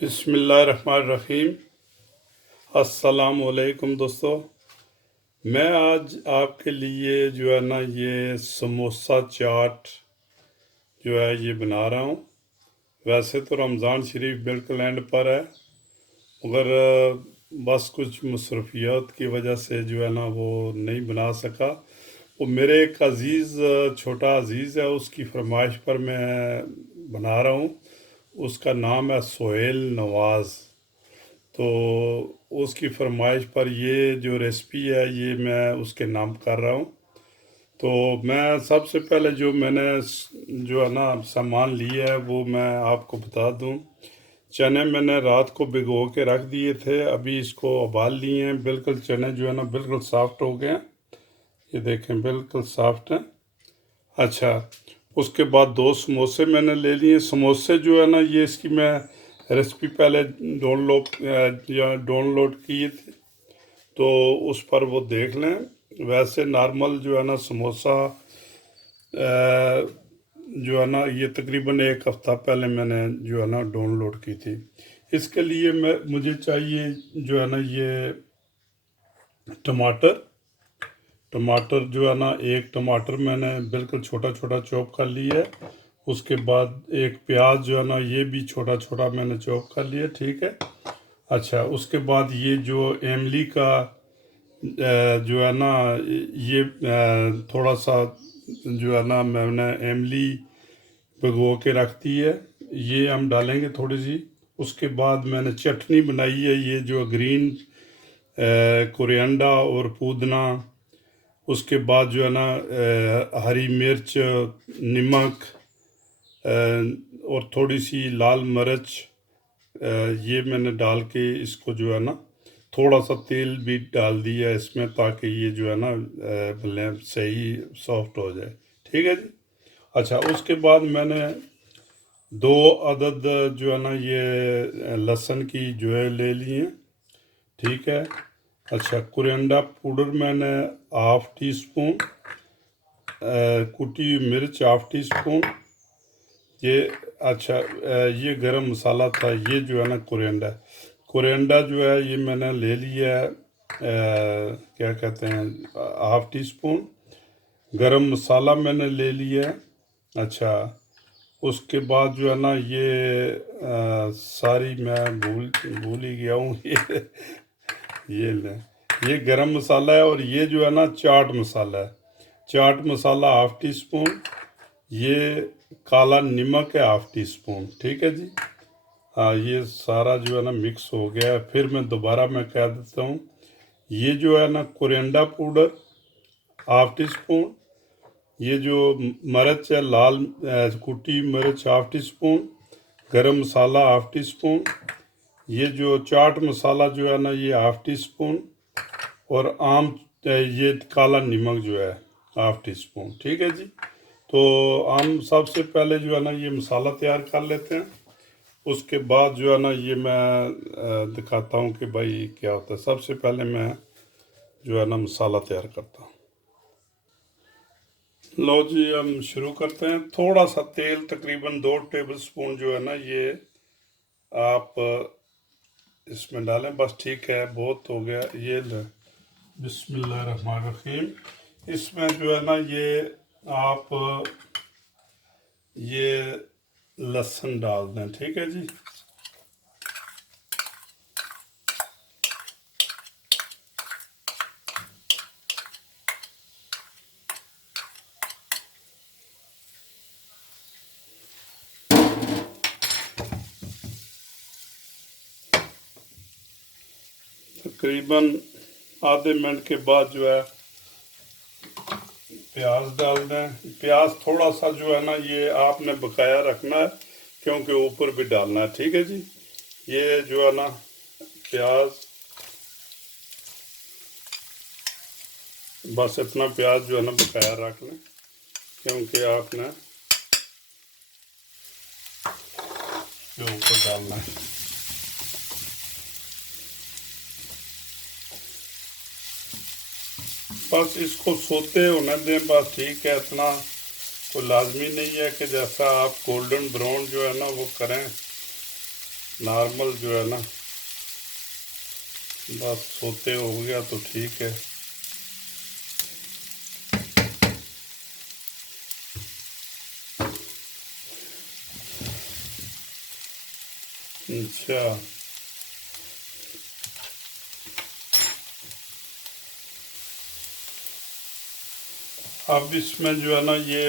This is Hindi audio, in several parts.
बिस्मिल्लाहिर्रहमानिर्रहीम। अस्सलामुअलैकुम दोस्तों, मैं आज आपके लिए जो है ना ये समोसा चाट जो है ये बना रहा हूँ। वैसे तो रमज़ान शरीफ बिल्कुल एंड पर है, मगर बस कुछ मसरूफियात की वजह से जो है ना वो नहीं बना सका। वो मेरे एक अज़ीज़ छोटा अज़ीज़ है, उसकी फरमाइश पर मैं बना रहा हूँ। उसका नाम है सोहेल नवाज़। तो उसकी फरमाइश पर ये जो रेसिपी है ये मैं उसके नाम कर रहा हूँ। तो मैं सबसे पहले जो मैंने जो है ना सामान लिया है वो मैं आपको बता दूँ। चने मैंने रात को भिगो के रख दिए थे, अभी इसको उबाल लिए हैं। बिल्कुल चने जो है ना बिल्कुल सॉफ्ट हो गए हैं, ये देखें बिल्कुल सॉफ्ट हैं। अच्छा, उसके बाद 2 समोसे मैंने ले लिए। समोसे जो है ना ये इसकी मैं रेसिपी पहले डाउनलोड किए थे, तो उस पर वो देख लें। वैसे नॉर्मल जो है ना समोसा जो है ना ये तकरीबन 1 हफ़्ता पहले मैंने जो है ना डाउनलोड की थी। इसके लिए मुझे चाहिए जो है ना ये टमाटर। टमाटर जो है ना एक टमाटर मैंने बिल्कुल छोटा छोटा चॉप कर लिया है। उसके बाद एक प्याज जो है ना ये भी छोटा छोटा मैंने चॉप कर लिया, ठीक है। अच्छा, उसके बाद ये जो इमली का जो है ना ये थोड़ा सा जो है ना मैंने इमली भिगो के रख दी है, ये हम डालेंगे थोड़ी सी। उसके बाद मैंने चटनी बनाई है, ये जो ग्रीन कोरिएंडर और पुदीना। उसके बाद जो है ना हरी मिर्च, नमक और थोड़ी सी लाल मिर्च, ये मैंने डाल के इसको जो है ना थोड़ा सा तेल भी डाल दिया इसमें, ताकि ये जो है ना भले सही सॉफ्ट हो जाए, ठीक है जी। अच्छा, उसके बाद मैंने 2 अदद जो है ना ये लहसुन की जो है ले लिए, ठीक है। अच्छा, कोरिएंडर पाउडर मैंने हाफ टी स्पून, कुटी हुई मिर्च हाफ टी स्पून, ये अच्छा ये गरम मसाला था, ये जो है ना कोरिएंडर। कोरिएंडर जो है ये मैंने ले लिया है, क्या कहते हैं, हाफ टी स्पून। गरम मसाला मैंने ले लिया है। अच्छा, उसके बाद जो है ना ये सारी मैं भूल ही गया हूँ ये ले, ये गरम मसाला है, और ये जो है ना चाट मसाला है। Chaat masala half tea spoon, ये काला नमक है हाफ टी स्पून, ठीक है जी। हाँ, ये सारा जो है ना मिक्स हो गया है। फिर मैं दोबारा मैं कह देता हूँ, ये जो है ना coriander powder half tea spoon, ये जो मिर्च है लाल कुटी मिर्च हाफ टी स्पून, गरम मसाला हाफ टी स्पून, ये जो चाट मसाला जो है ना ये हाफ टी स्पून, और ये काला नमक जो है हाफ टी स्पून, ठीक है जी। तो हम सबसे पहले जो है ना ये मसाला तैयार कर लेते हैं। उसके बाद जो है ना ये मैं दिखाता हूँ कि भाई क्या होता है। सबसे पहले मैं जो है ना मसाला तैयार करता हूँ। लो जी, हम शुरू करते हैं। थोड़ा सा तेल, तकरीबन 2 टेबल स्पून जो है ना ये आप इसमें डालें, बस, ठीक है, बहुत हो गया ये ले। बिस्मिल्लाहिर्रहमानिर्रहीम। इसमें जो है ना ये आप ये लहसुन डाल दें, ठीक है जी। तकरीबन आधे मिनट के बाद जो है प्याज डाल दें। प्याज थोड़ा सा जो है ना ये आपने बकाया रखना है, क्योंकि ऊपर भी डालना है, ठीक है जी। ये जो है ना प्याज, बस इतना प्याज जो है ना बकाया रख लें, क्योंकि आपने ये ऊपर डालना है। बस इसको सोते होने दें, बस, ठीक है। इतना कोई लाजमी नहीं है कि जैसा आप गोल्डन ब्राउन जो है ना वो करें। नॉर्मल जो है ना बस सोते हो गया तो ठीक है। अच्छा, अब इसमें जो है ना ये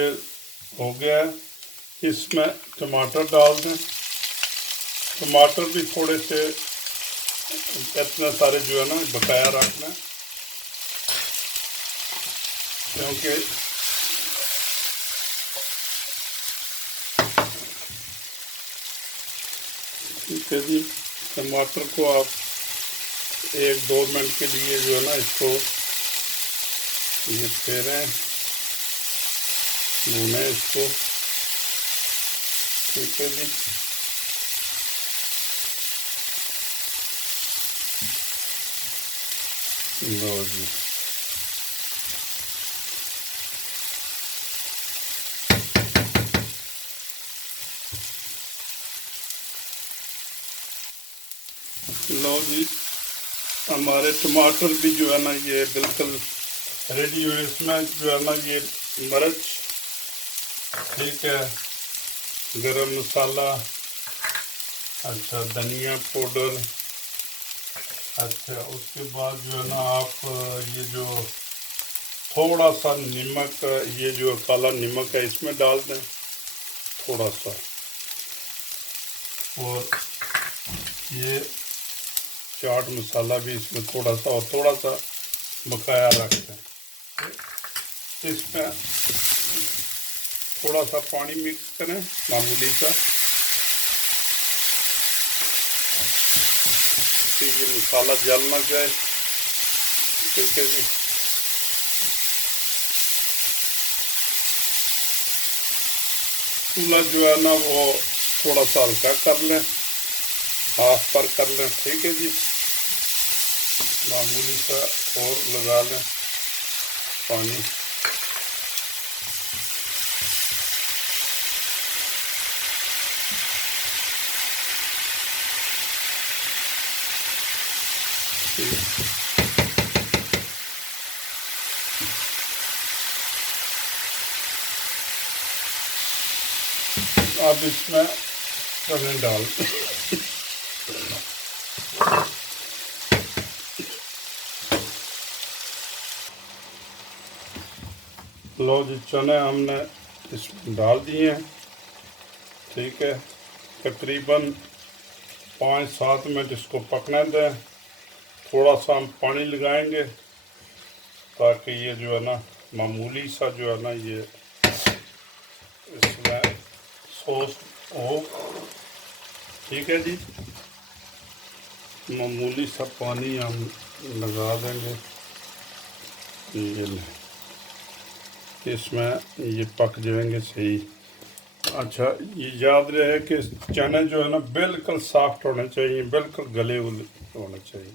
हो गया है, इसमें टमाटर डाल दें। टमाटर भी थोड़े से इतने सारे जो है ना बकाया रखना, क्योंकि ठीक है जी। टमाटर को आप 1-2 मिनट के लिए जो है ना इसको ये फेरें, भूनें इसको। ठीक है जी। लो जी, लो जी, हमारे टमाटर भी जो है ना ये बिल्कुल रेडी हुए। इसमें जो है ना ये मिर्च, ठीक है, गरम मसाला, अच्छा धनिया पाउडर, अच्छा उसके बाद जो है ना आप ये जो थोड़ा सा नमक, ये जो काला नमक है इसमें डाल दें थोड़ा सा, और ये चाट मसाला भी इसमें थोड़ा सा, और थोड़ा सा बकाया रखते हैं। इसमें थोड़ा सा पानी मिक्स करें मामूली सा, कि ये मसाला जल ना जाए। ठीक है जी। चूल्हा जो है ना वो थोड़ा सा हल्का कर लें, हाफ पर कर लें। ठीक है जी, मामूली सा और लगा लें पानी। अब इसमें चने डाल, लो जी, चने हमने इसमें डाल दिए हैं। ठीक है, तकरीबन 5-7 मिनट इसको पकने दें। थोड़ा सा हम पानी लगाएंगे ताकि ये जो है ना मामूली सा जो है ना ये इसमें सॉस हो। ठीक है जी, मामूली सा पानी हम लगा देंगे। ये इसमें ये पक जाएंगे सही। अच्छा, ये याद रहे कि चने जो है ना बिल्कुल सॉफ्ट होने चाहिए, बिल्कुल गले हुए होने चाहिए।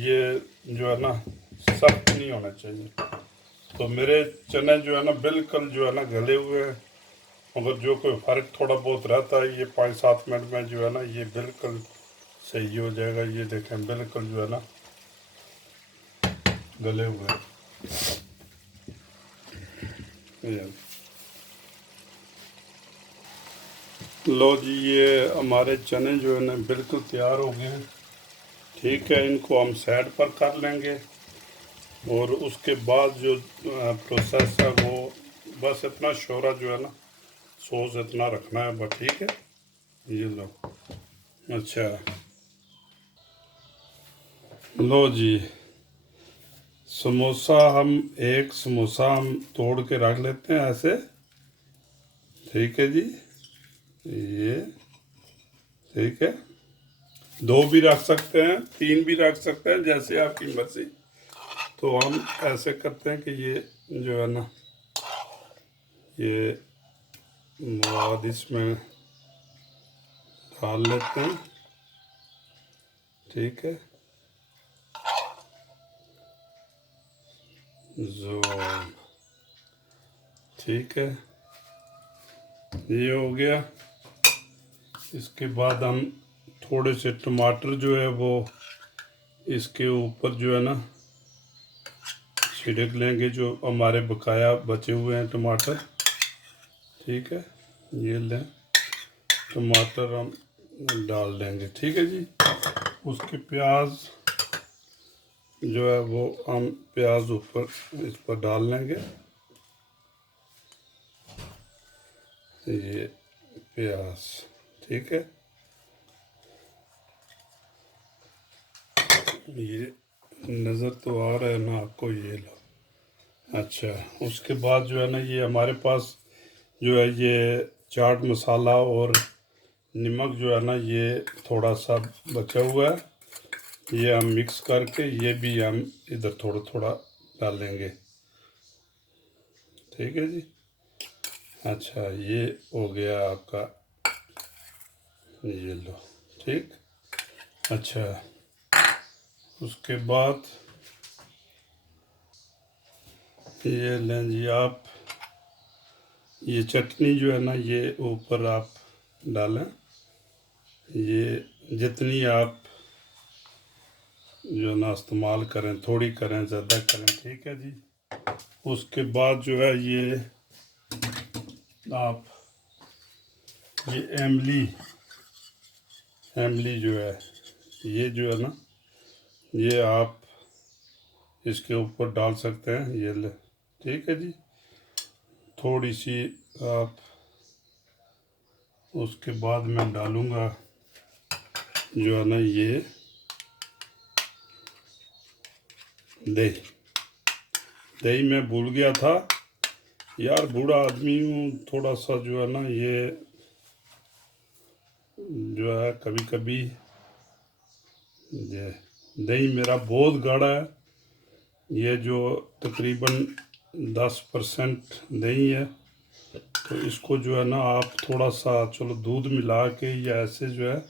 ये जो है ना सख्त नहीं होना चाहिए। तो मेरे चने जो है ना बिल्कुल जो है ना गले हुए हैं, मगर जो कोई फ़र्क थोड़ा बहुत रहता है, ये 5-7 मिनट में जो है ना ये बिल्कुल सही हो जाएगा। ये देखें बिल्कुल जो है ना गले हुए हैं। ये लो जी, ये हमारे चने जो है ना बिल्कुल तैयार हो गए हैं। ठीक है, इनको हम साइड पर कर लेंगे, और उसके बाद जो प्रोसेस है वो बस इतना शोरा जो है ना सॉस इतना रखना है बस। ठीक है, ये लो। अच्छा, लो जी, समोसा हम एक समोसा हम तोड़ के रख लेते हैं ऐसे। ठीक है जी, ये ठीक है, 2 भी रख सकते हैं, 3 भी रख सकते हैं, जैसे आपकी मर्जी। तो हम ऐसे करते हैं कि ये जो है ना ये मवाद इसमें डाल लेते हैं। ठीक है, जो ठीक है, ये हो गया। इसके बाद हम थोड़े से टमाटर जो है वो इसके ऊपर जो है ना छिड़क लेंगे, जो हमारे बकाया बचे हुए हैं टमाटर। ठीक है, ये लें टमाटर हम डाल देंगे। ठीक है जी। उसके प्याज जो है वो हम प्याज ऊपर इस पर डाल लेंगे। ये प्याज, ठीक है, ये नज़र तो आ रहा है ना आपको, ये लो। अच्छा, उसके बाद जो है ना ये हमारे पास जो है ये चाट मसाला और नमक जो है ना ये थोड़ा सा बचा हुआ है, ये हम मिक्स करके ये भी हम इधर थोड़ा थोड़ा डालेंगे। ठीक है जी। अच्छा, ये हो गया आपका, ये लो। ठीक। अच्छा, उसके बाद ये लें जी आप, ये चटनी जो है ना ये ऊपर आप डालें, ये जितनी आप जो ना इस्तेमाल करें, थोड़ी करें ज़्यादा करें। ठीक है जी। उसके बाद जो है ये आप ये इमली जो है, ये जो है ना ये आप इसके ऊपर डाल सकते हैं, ये ले। ठीक है जी। थोड़ी सी आप, उसके बाद मैं डालूँगा जो है ना ये दही। दही मैं भूल गया था यार, बूढ़ा आदमी हूँ, थोड़ा सा जो है ना ये जो है कभी कभी ये दही मेरा बहुत गाढ़ा है, ये जो तकरीबन 10% दही है। तो इसको जो है ना आप थोड़ा सा चलो दूध मिला के या ऐसे जो है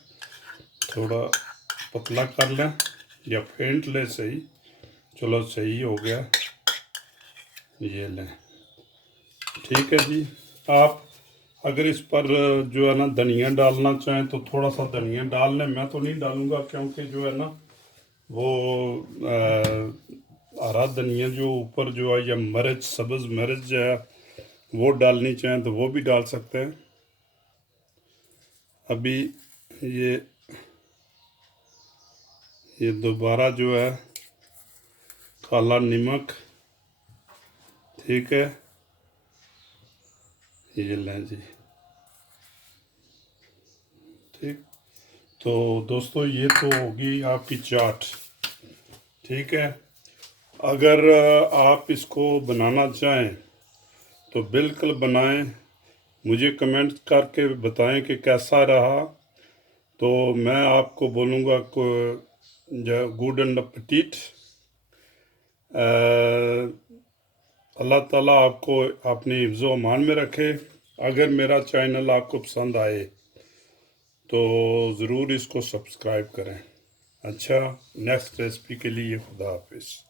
थोड़ा पतला कर लें या फेंट लें, सही। चलो सही हो गया, ये लें। ठीक है जी। आप अगर इस पर जो है ना धनिया डालना चाहें तो थोड़ा सा धनिया डाल लें, मैं तो नहीं डालूँगा क्योंकि जो है ना वो हरा धनिया जो ऊपर जो है या मिर्च, सब्ज़ मिर्च जो है वो डालनी चाहें तो वो भी डाल सकते हैं। अभी ये दोबारा जो है काला नमक, ठीक है, ये लें जी। ठीक। तो दोस्तों ये तो होगी आपकी चाट। ठीक है, अगर आप इसको बनाना चाहें तो बिल्कुल बनाएं, मुझे कमेंट करके बताएं कि कैसा रहा। तो मैं आपको बोलूँगा को गुड एंड अपीटिट। अल्लाह ताला आपको अपने हिफ्ज़ो अमान में रखे। अगर मेरा चैनल आपको पसंद आए तो ज़रूर इसको सब्सक्राइब करें। अच्छा, नेक्स्ट रेसिपी के लिए खुदा हाफिज़।